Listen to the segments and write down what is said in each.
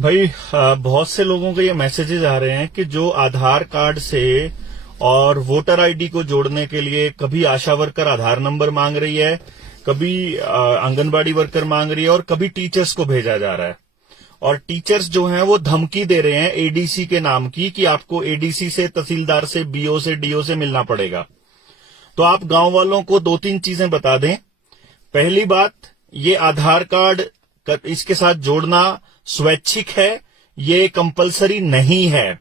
भाई बहुत से लोगों के ये मैसेजेस आ रहे हैं कि जो आधार कार्ड से और वोटर आईडी को जोड़ने के लिए कभी आशा वर्कर आधार नंबर मांग रही है, कभी आंगनबाड़ी वर्कर मांग रही है और कभी टीचर्स को भेजा जा रहा है। और टीचर्स जो हैं वो धमकी दे रहे हैं एडीसी के नाम की कि आपको एडीसी से, तहसीलदार से, बीओ से, डीओ से मिलना पड़ेगा। तो आप गांव वालों को दो तीन चीजें बता दें। पहली बात, ये आधार कार्ड इसके साथ जोड़ना स्वैच्छिक है, ये कंपलसरी नहीं है।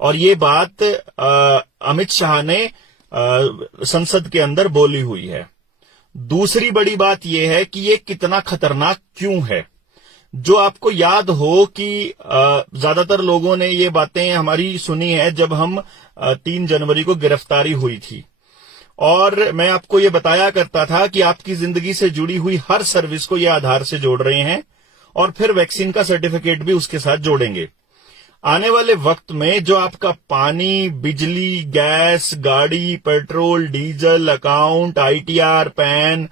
और ये बात अमित शाह ने संसद के अंदर बोली हुई है। दूसरी बड़ी बात यह है कि ये कितना खतरनाक क्यों है। जो आपको याद हो कि ज्यादातर लोगों ने ये बातें हमारी सुनी है जब हम 3 जनवरी को गिरफ्तारी हुई थी, और मैं आपको ये बताया करता था कि आपकी जिंदगी से जुड़ी हुई हर सर्विस को ये आधार से जोड़ रहे हैं और फिर वैक्सीन का सर्टिफिकेट भी उसके साथ जोड़ेंगे। आने वाले वक्त में जो आपका पानी, बिजली, गैस, गाड़ी, petrol, diesel, account, ITR, pan,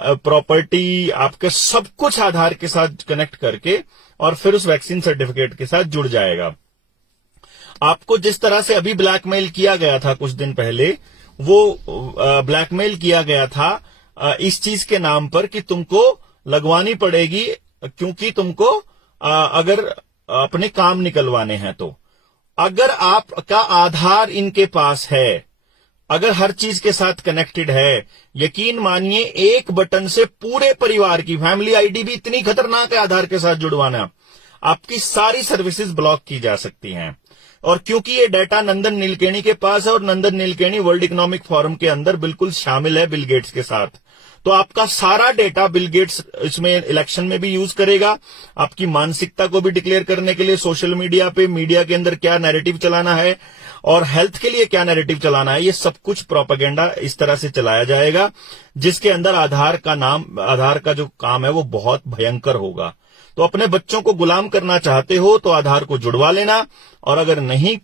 property, आपके सब कुछ आधार के साथ कनेक्ट करके और फिर उस वैक्सीन सर्टिफिकेट के साथ जुड़ जाएगा। आपको जिस तरह से अभी ब्लैकमेल किया गया था कुछ दिन पहले, वो ब्लैकमेल किया गया था इस चीज के नाम पर कि तुमको लगवानी पड़ेगी क्योंकि तुमको अगर अपने काम निकलवाने हैं। तो अगर आपका आधार इनके पास है, अगर हर चीज के साथ कनेक्टेड है, यकीन मानिए एक बटन से पूरे परिवार की फैमिली आईडी भी इतनी खतरनाक है आधार के साथ जुड़वाना, आपकी सारी सर्विसेज ब्लॉक की जा सकती हैं। और क्योंकि ये डाटा नंदन नीलकेणी के पास है और Nandan Nilekani world economic forum के अंदर बिल्कुल शामिल है बिल गेट्स के साथ, तो आपका सारा डेटा बिल गेट्स इसमें इलेक्शन में भी यूज करेगा। आपकी मानसिकता को भी डिक्लेयर करने के लिए सोशल मीडिया पे, मीडिया के अंदर क्या नैरेटिव चलाना है और हेल्थ के लिए क्या नैरेटिव चलाना है, ये सब कुछ प्रोपेगेंडा इस तरह से चलाया जाएगा जिसके अंदर आधार का जो काम है वो बहुत भयंकर होगा। तो अपने बच्चों को गुलाम करना चाहते हो तो आधार को जुड़वा लेना, और अगर नहीं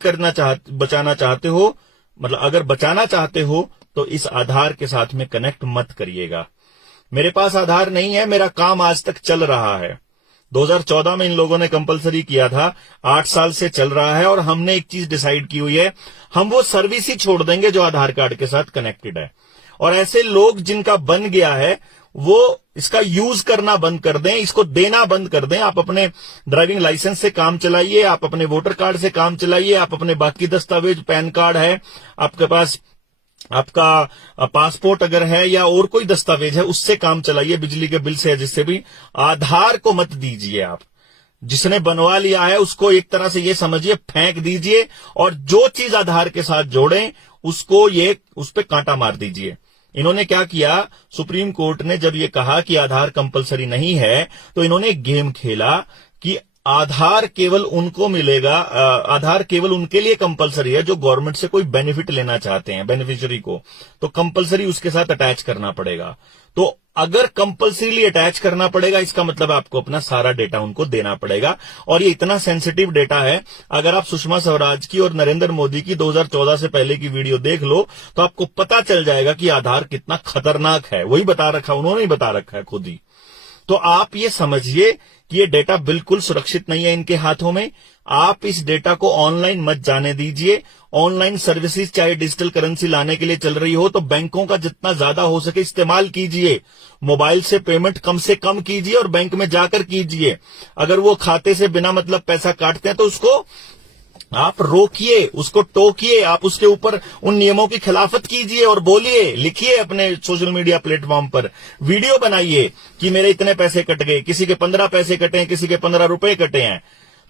बचाना चाहते हो, मतलब अगर बचाना चाहते हो तो इस आधार के साथ में कनेक्ट मत करिएगा। मेरे पास आधार नहीं है, मेरा काम आज तक चल रहा है। 2014 में इन लोगों ने कंपलसरी किया था, 8 साल से चल रहा है और हमने एक चीज डिसाइड की हुई है, हम वो सर्विस ही छोड़ देंगे जो आधार कार्ड के साथ कनेक्टेड है। और ऐसे लोग जिनका बन गया है वो इसका यूज करना बंद कर दें, इसको देना बंद कर दें। आप अपने ड्राइविंग लाइसेंस से काम चलाइए, आप अपने वोटर कार्ड से काम चलाइए, आप अपने बाकी दस्तावेज, पैन कार्ड है आपके पास, आपका पासपोर्ट अगर है या और कोई दस्तावेज है उससे काम चलाइए, बिजली के बिल से, जिससे भी। आधार को मत दीजिए। आप जिसने बनवा लिया है उसको एक तरह से ये समझिए फेंक दीजिए, और जो चीज आधार के साथ जोड़ें उसको उस पे कांटा मार दीजिए। इन्होंने क्या किया, सुप्रीम कोर्ट ने जब ये कहा कि आधार कंपलसरी नहीं है तो इन्होंने एक गेम खेला कि आधार केवल उनको मिलेगा, आधार केवल उनके लिए कंपलसरी है जो गवर्नमेंट से कोई बेनिफिट लेना चाहते हैं, बेनिफिशियरी को, तो कंपलसरी उसके साथ अटैच करना पड़ेगा। तो अगर कंपलसरीली अटैच करना पड़ेगा इसका मतलब आपको अपना सारा डेटा उनको देना पड़ेगा। और ये इतना सेंसिटिव डेटा है, अगर आप सुषमा स्वराज की और नरेंद्र मोदी की 2014 से पहले की वीडियो देख लो तो आपको पता चल जाएगा कि आधार कितना खतरनाक है। वही बता रखा, उन्होंने ही बता रखा है खुद ही। तो आप ये समझिए कि ये डेटा बिल्कुल सुरक्षित नहीं है इनके हाथों में। आप इस डेटा को ऑनलाइन मत जाने दीजिए। ऑनलाइन सर्विसेज चाहे डिजिटल करेंसी लाने के लिए चल रही हो तो बैंकों का जितना ज्यादा हो सके इस्तेमाल कीजिए। मोबाइल से पेमेंट कम से कम कीजिए और बैंक में जाकर कीजिए। अगर वो खाते से बिना मतलब पैसा काटते हैं तो उसको आप रोकिए, उसको टोकिए, आप उसके ऊपर उन नियमों की खिलाफत कीजिए और बोलिए, लिखिए अपने सोशल मीडिया प्लेटफॉर्म पर, वीडियो बनाइए कि मेरे इतने पैसे कट गए, किसी के 15 पैसे कटे हैं, किसी के 15 रुपए कटे हैं।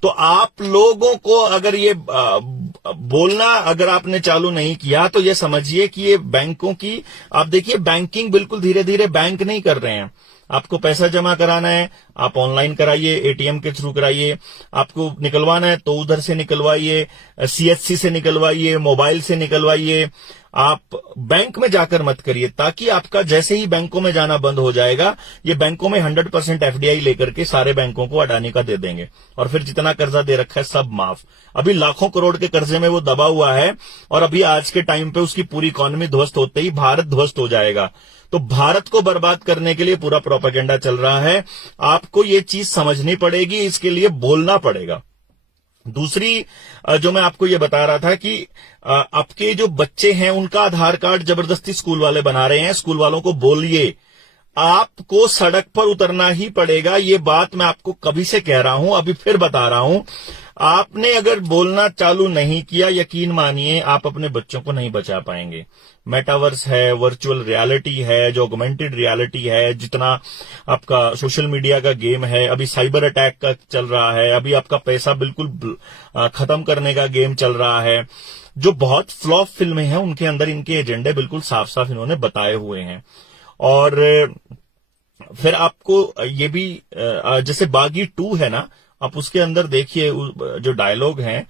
तो आप लोगों को अगर ये बोलना अगर आपने चालू नहीं किया तो ये समझिए कि ये बैंकों की, आप देखिए बैंकिंग बिल्कुल धीरे धीरे बैंक नहीं कर रहे हैं। आपको पैसा जमा कराना है आप ऑनलाइन कराइए, एटीएम के थ्रू कराइए। आपको निकलवाना है तो उधर से निकलवाइए, सीएससी से निकलवाइए, मोबाइल से निकलवाइए। आप बैंक में जाकर मत करिए, ताकि आपका जैसे ही बैंकों में जाना बंद हो जाएगा, ये बैंकों में 100% एफडीआई लेकर के सारे बैंकों को अडानी का दे देंगे और फिर जितना कर्जा दे रखा है सब माफ। अभी लाखों करोड़ के कर्जे में वो दबा हुआ है और अभी आज के टाइम पे उसकी पूरी इकोनॉमी ध्वस्त होते ही भारत ध्वस्त हो जाएगा। तो भारत को बर्बाद करने के लिए पूरा प्रोपेगेंडा चल रहा है। आप आपको ये चीज समझनी पड़ेगी, इसके लिए बोलना पड़ेगा। दूसरी जो मैं आपको ये बता रहा था कि आपके जो बच्चे हैं उनका आधार कार्ड जबरदस्ती स्कूल वाले बना रहे हैं। स्कूल वालों को बोलिए, आपको सड़क पर उतरना ही पड़ेगा। ये बात मैं आपको कभी से कह रहा हूं, अभी फिर बता रहा हूं। आपने अगर बोलना चालू नहीं किया, यकीन मानिए आप अपने बच्चों को नहीं बचा पाएंगे। मेटावर्स है, वर्चुअल रियलिटी है, जो ऑगमेंटेड रियलिटी है, जितना आपका सोशल मीडिया का गेम है, अभी साइबर अटैक का चल रहा है, अभी आपका पैसा बिल्कुल खत्म करने का गेम चल रहा है। जो बहुत फ्लॉप फिल्में हैं उनके अंदर इनके एजेंडे बिल्कुल साफ साफ इन्होंने बताए हुए हैं। और फिर आपको ये भी जैसे बागी 2 है ना, आप उसके अंदर देखिए जो डायलॉग हैं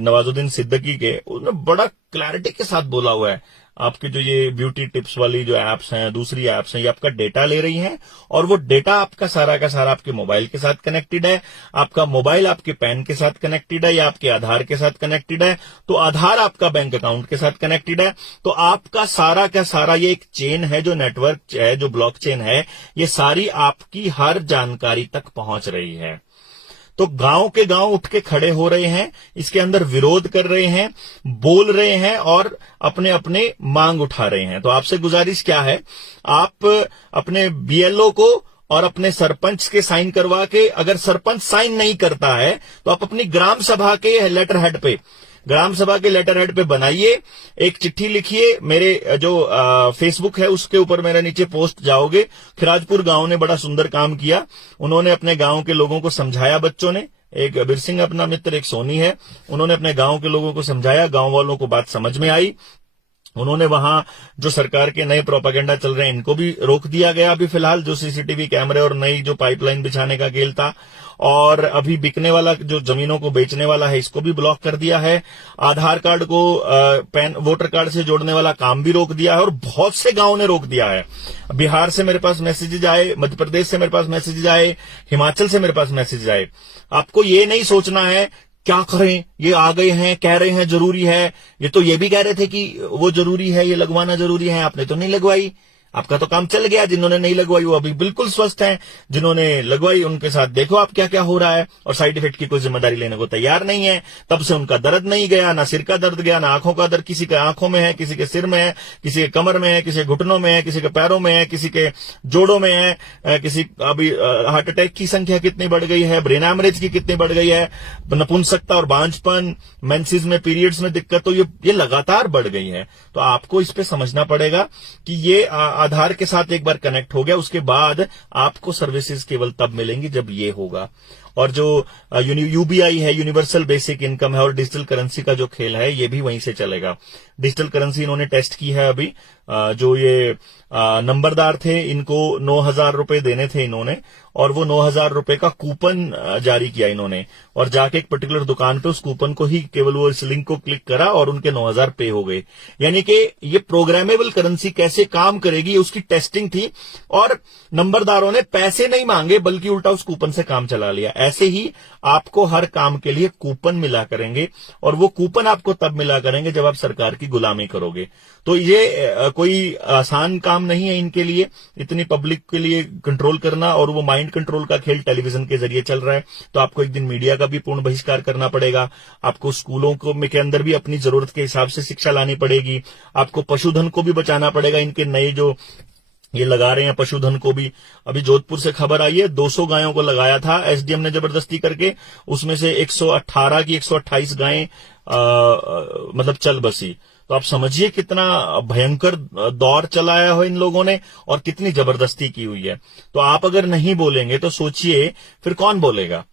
नवाजुद्दीन सिद्दीकी के, उसमें बड़ा क्लैरिटी के साथ बोला हुआ है। आपके जो ये ब्यूटी टिप्स वाली जो एप्स हैं, दूसरी एप्स हैं, ये आपका डेटा ले रही हैं और वो डेटा आपका सारा का सारा आपके मोबाइल के साथ कनेक्टेड है। आपका मोबाइल आपके पैन के साथ कनेक्टेड है या आपके आधार के साथ कनेक्टेड है, तो आधार आपका बैंक अकाउंट के साथ कनेक्टेड है। तो आपका सारा का सारा ये एक चेन है, जो नेटवर्क है, जो ब्लॉकचेन है, ये सारी आपकी हर जानकारी तक पहुंच रही है। तो गांव के गांव उठ के खड़े हो रहे हैं, इसके अंदर विरोध कर रहे हैं, बोल रहे हैं और अपने अपने मांग उठा रहे हैं। तो आपसे गुजारिश क्या है, आप अपने बीएलओ को और अपने सरपंच के साइन करवा के, अगर सरपंच साइन नहीं करता है तो आप अपनी ग्राम सभा के लेटर हेड पे बनाइए, एक चिट्ठी लिखिए। मेरे जो फेसबुक है उसके ऊपर मेरे नीचे पोस्ट जाओगे। खिराजपुर गांव ने बड़ा सुंदर काम किया, उन्होंने अपने गांव के लोगों को समझाया। बच्चों ने, एक बीर सिंह अपना मित्र, एक सोनी है, उन्होंने अपने गांव के लोगों को समझाया, गांव वालों को बात समझ में आई। उन्होंने वहां जो सरकार के नए प्रोपेगेंडा चल रहे हैं इनको भी रोक दिया गया अभी फिलहाल, जो सीसीटीवी कैमरे और नई जो पाइपलाइन बिछाने का खेल था। और अभी बिकने वाला जो जमीनों को बेचने वाला है इसको भी ब्लॉक कर दिया है। आधार कार्ड को पैन वोटर कार्ड से जोड़ने वाला काम भी रोक दिया है और बहुत से गांव ने रोक दिया है। बिहार से मेरे पास मैसेजेज आए, मध्य प्रदेश से मेरे पास मैसेजेज आए, हिमाचल से मेरे पास मैसेजेज आए। आपको ये नहीं सोचना है क्या करें, ये आ गए हैं, कह रहे हैं जरूरी है, ये तो ये भी कह रहे थे कि वो जरूरी है, ये लगवाना जरूरी है, आपने तो नहीं लगवाई, आपका तो काम चल गया। जिन्होंने नहीं लगवाई वो अभी बिल्कुल स्वस्थ हैं, जिन्होंने लगवाई उनके साथ देखो आप क्या क्या हो रहा है, और साइड इफेक्ट की कोई जिम्मेदारी लेने को तैयार नहीं है। तब से उनका दर्द नहीं गया, ना सिर का दर्द गया, ना आंखों का दर्द। किसी के आंखों में है, किसी के सिर में है, किसी के कमर में है, किसी के घुटनों में है, किसी के पैरों में है, किसी के जोड़ों में है, किसी अभी हार्ट अटैक की संख्या कितनी बढ़ गई है, ब्रेन हैमरेज की कितनी बढ़ गई है, नपुंसकता और बांझपन, मेंसेस में, पीरियड्स में दिक्कत, तो ये लगातार बढ़ गई है। तो आपको इस पे समझना पड़ेगा कि ये आधार के साथ एक बार कनेक्ट हो गया, उसके बाद आपको सर्विसेज केवल तब मिलेंगी जब ये होगा। और जो यूबीआई है, यूनिवर्सल बेसिक इनकम है, और डिजिटल करेंसी का जो खेल है ये भी वहीं से चलेगा। डिजिटल करेंसी इन्होंने टेस्ट की है अभी। जो ये नंबरदार थे इनको 9,000 रुपए देने थे इन्होंने, और वो 9,000 रुपए का कूपन जारी किया इन्होंने, और जाके एक पर्टिकुलर दुकान पे उस कूपन को ही केवल वो इस लिंक को क्लिक करा और उनके 9,000 पे हो गए। यानी कि ये प्रोग्रामेबल करेंसी कैसे काम करेगी उसकी टेस्टिंग थी, और नंबरदारों ने पैसे नहीं मांगे बल्कि उल्टा उस कूपन से काम चला लिया। ऐसे ही आपको हर काम के लिए कूपन मिला करेंगे, और वो कूपन आपको तब मिला करेंगे जब आप सरकार की गुलामी करोगे। तो ये कोई आसान काम नहीं है इनके लिए, इतनी पब्लिक के लिए कंट्रोल करना, और वो माइंड कंट्रोल का खेल टेलीविजन के जरिए चल रहा है। तो आपको एक दिन मीडिया का भी पूर्ण बहिष्कार करना पड़ेगा, आपको स्कूलों को के अंदर भी अपनी जरूरत के हिसाब से शिक्षा लानी पड़ेगी, आपको पशुधन को भी बचाना पड़ेगा। इनके नए जो ये लगा रहे हैं पशुधन को भी, अभी जोधपुर से खबर आई है 200 गायों को लगाया था एसडीएम ने जबरदस्ती करके, उसमें से 118 की 128 गायें मतलब चल बसी। तो आप समझिए कितना भयंकर दौर चलाया हो इन लोगों ने और कितनी जबरदस्ती की हुई है। तो आप अगर नहीं बोलेंगे तो सोचिए फिर कौन बोलेगा।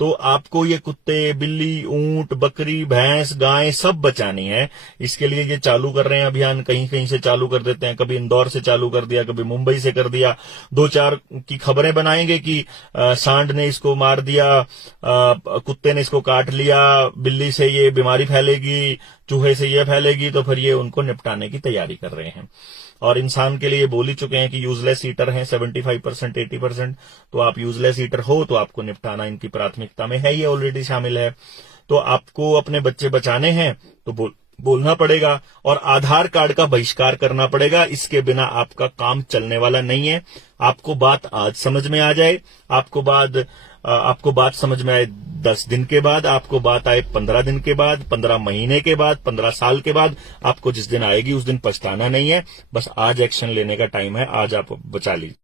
तो आपको ये कुत्ते, बिल्ली, ऊंट, बकरी, भैंस, गाय सब बचानी है। इसके लिए ये चालू कर रहे हैं अभियान, कहीं कहीं से चालू कर देते हैं, कभी इंदौर से चालू कर दिया, कभी मुंबई से कर दिया। 2-4 की खबरें बनाएंगे कि सांड ने इसको मार दिया, कुत्ते ने इसको काट लिया, बिल्ली से ये बीमारी फैलेगी, चूहे से ये फैलेगी, तो फिर ये उनको निपटाने की तैयारी कर रहे हैं। और इंसान के लिए बोल ही चुके हैं कि यूजलेस ईटर हैं 75%, 80%। तो आप यूजलेस ईटर हो तो आपको निपटाना इनकी प्राथमिकता में है, ये ऑलरेडी शामिल है। तो आपको अपने बच्चे बचाने हैं तो बोलना पड़ेगा और आधार कार्ड का बहिष्कार करना पड़ेगा। इसके बिना आपका काम चलने वाला नहीं है। आपको बात आज समझ में आ जाए, आपको बात समझ में आए 10 दिन के बाद, आपको बात आए 15 दिन के बाद, 15 महीने के बाद, 15 साल के बाद, आपको जिस दिन आएगी उस दिन पछताना नहीं है। बस आज एक्शन लेने का टाइम है, आज आप बचा लीजिए।